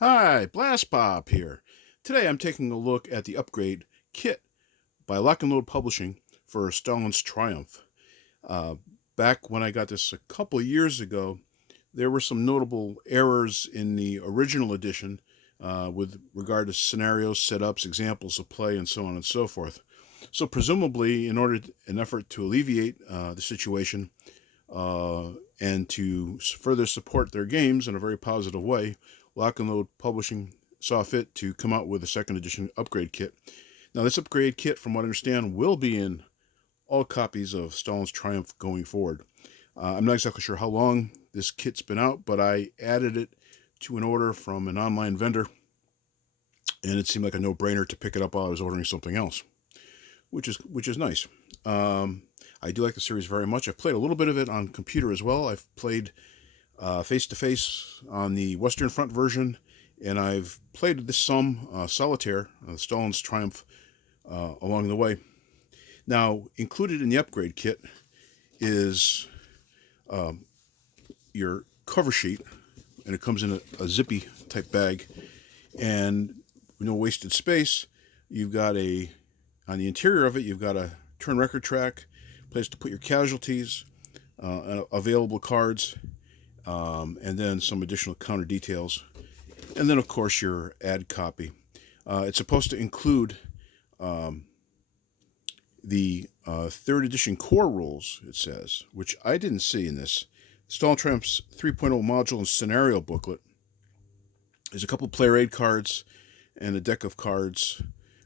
Hi, Blastpop here. Today I'm taking a look at the upgrade kit by Lock and Load Publishing for Stalin's Triumph. Uh, Back when I got this a couple of years ago, there were some notable errors in the original edition with regard to scenarios, setups, examples of play, and so on and so forth. So presumably, in order, an effort to alleviate the situation uh, and to further support their games in a very positive way, Lock and Load Publishing saw fit to come out with a second edition upgrade kit. Now, this upgrade kit, from what I understand, will be in all copies of Stalin's Triumph going forward. I'm not exactly sure how long this kit's been out, but I added it to an order from an online vendor, and it seemed like a no-brainer to pick it up while I was ordering something else, which is nice. I do like the series very much. I've played a little bit of it on computer as well. I've played face to face on the Western Front version, and I've played this some solitaire, Stalin's Triumph, along the way. Now, included in the upgrade kit is your cover sheet, and it comes in a zippy type bag, and no wasted space. You've got on the interior of it, you've got a turn record track, place to put your casualties, available cards, and then some additional counter details. And then, of course, your ad copy. It's supposed to include the third edition core rules, it says, which I didn't see in this. Stalin Triumph's 3.0 module and scenario booklet. There's a couple player aid cards and a deck of cards,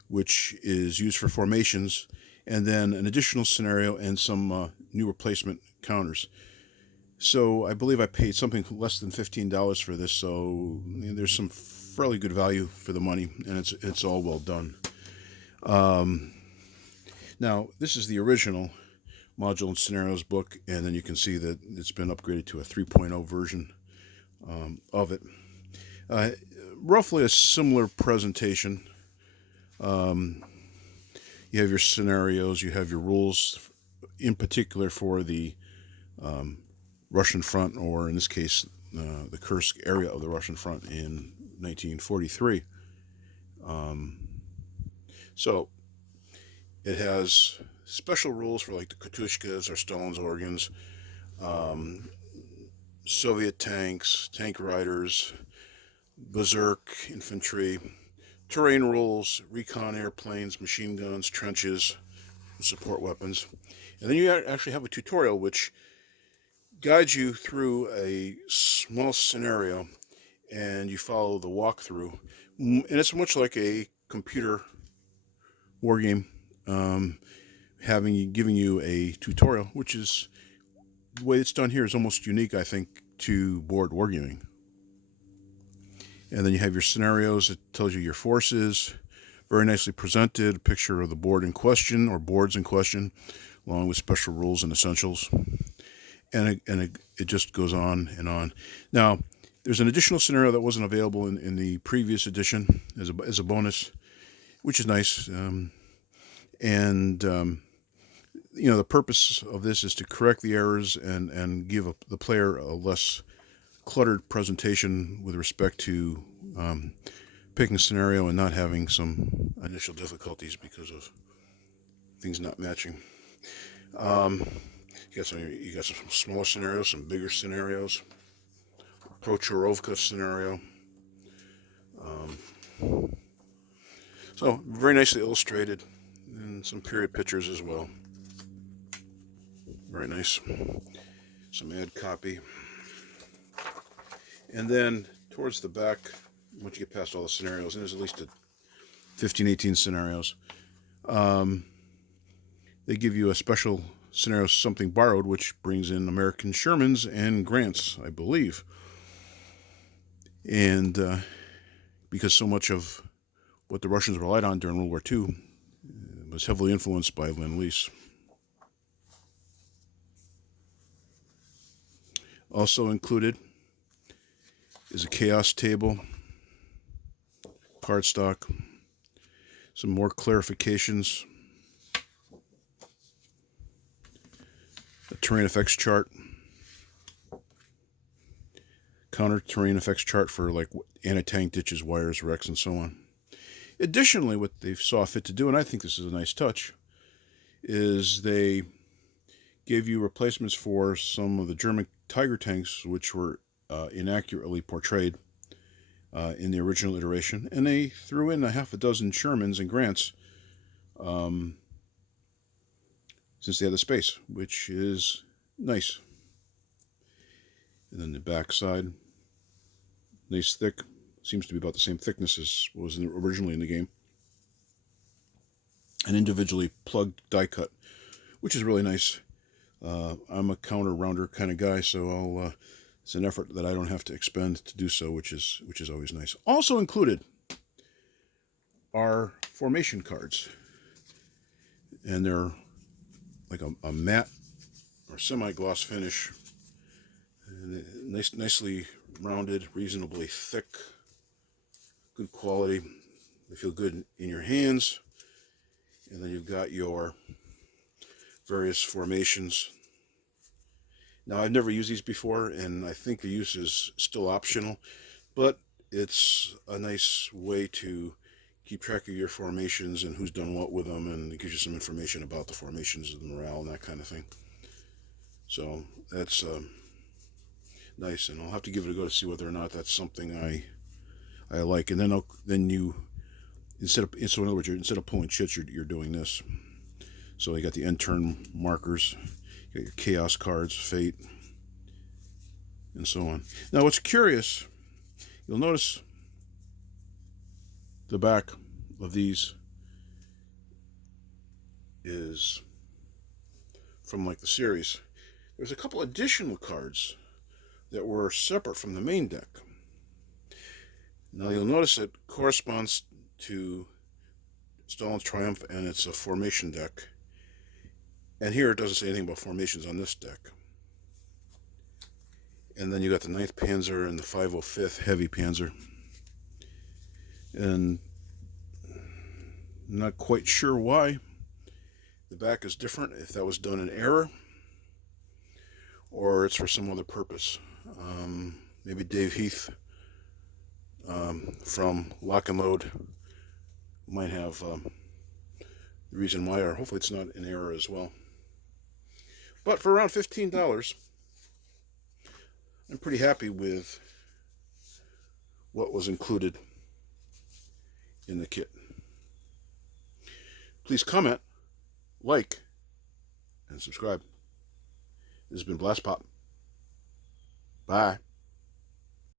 which is used for formations, and then an additional scenario and some new replacement counters. So I believe I paid something less than $15 for this, so there's some fairly good value for the money, and it's all well done. Now, this is the original module and scenarios book, and then you can see that it's been upgraded to a 3.0 version of it. Uh, Roughly a similar presentation. You have your scenarios, you have your rules, in particular for the Russian front, or in this case, the Kursk area of the Russian front in 1943. So it has special rules for like the Katushkas or Stalin's organs, Soviet tanks, tank riders, berserk infantry, terrain rules, recon airplanes, machine guns, trenches, support weapons. And then you actually have a tutorial which guides you through a small scenario, and you follow the walkthrough. And it's much like a computer war game, giving you a tutorial, which is the way it's done here is almost unique, I think, to board wargaming. And then you have your scenarios. It tells you your forces, very nicely presented, a picture of the board in question or boards in question, along with special rules and essentials. And it just goes on and on. Now, there's an additional scenario that wasn't available in the previous edition as a bonus, which is nice. The purpose of this is to correct the errors and give the player a less cluttered presentation with respect to picking a scenario and not having some initial difficulties because of things not matching. You got some smaller scenarios, some bigger scenarios. Prochorovka scenario. So very nicely illustrated, and some period pictures as well. Very nice. Some ad copy. And then towards the back, once you get past all the scenarios, and there's at least 15, 18 scenarios, they give you a special scenario, something borrowed, which brings in American Shermans and Grants, I believe. And because so much of what the Russians relied on during World War II was heavily influenced by Lend-Lease. Also included is a chaos table, cardstock, some more clarifications, a terrain effects chart, counter-terrain effects chart for like anti-tank ditches, wires, wrecks, and so on. Additionally, what they saw fit to do, and I think this is a nice touch, is they gave you replacements for some of the German Tiger tanks, which were inaccurately portrayed in the original iteration, and they threw in a half a dozen Shermans and Grants since they had the space, which is nice. And then the back side, nice thick, seems to be about the same thickness as was originally in the game. An individually plugged die cut, which is really nice. I'm a counter rounder kind of guy, so it's an effort that I don't have to expend to do so, which is always nice. Also included are formation cards, and they're like a matte or semi-gloss finish, and nicely rounded, reasonably thick, good quality. They feel good in your hands. And then you've got your various formations. Now, I've never used these before, and I think the use is still optional, but it's a nice way to keep track of your formations and who's done what with them, and it gives you some information about the formations, the morale, and that kind of thing. So that's nice, and I'll have to give it a go to see whether or not that's something I like. And then you so in other words, instead of pulling chits, you're doing this. So you got the end turn markers, you got your chaos cards, fate, and so on. Now, what's curious, you'll notice the back of these is from like the series. There's a couple additional cards that were separate from the main deck. Now, you'll notice it corresponds to Stalin's Triumph, and it's a formation deck. And here it doesn't say anything about formations on this deck. And then you got the 9th Panzer and the 505th Heavy Panzer. And I'm not quite sure why the back is different, if that was done in error or it's for some other purpose. Maybe Dave Heath from Lock and Load might have the reason why, or hopefully it's not in error as well. But for around $15, I'm pretty happy with what was included in the kit. Please comment, like, and subscribe. This has been Blastpop. Bye.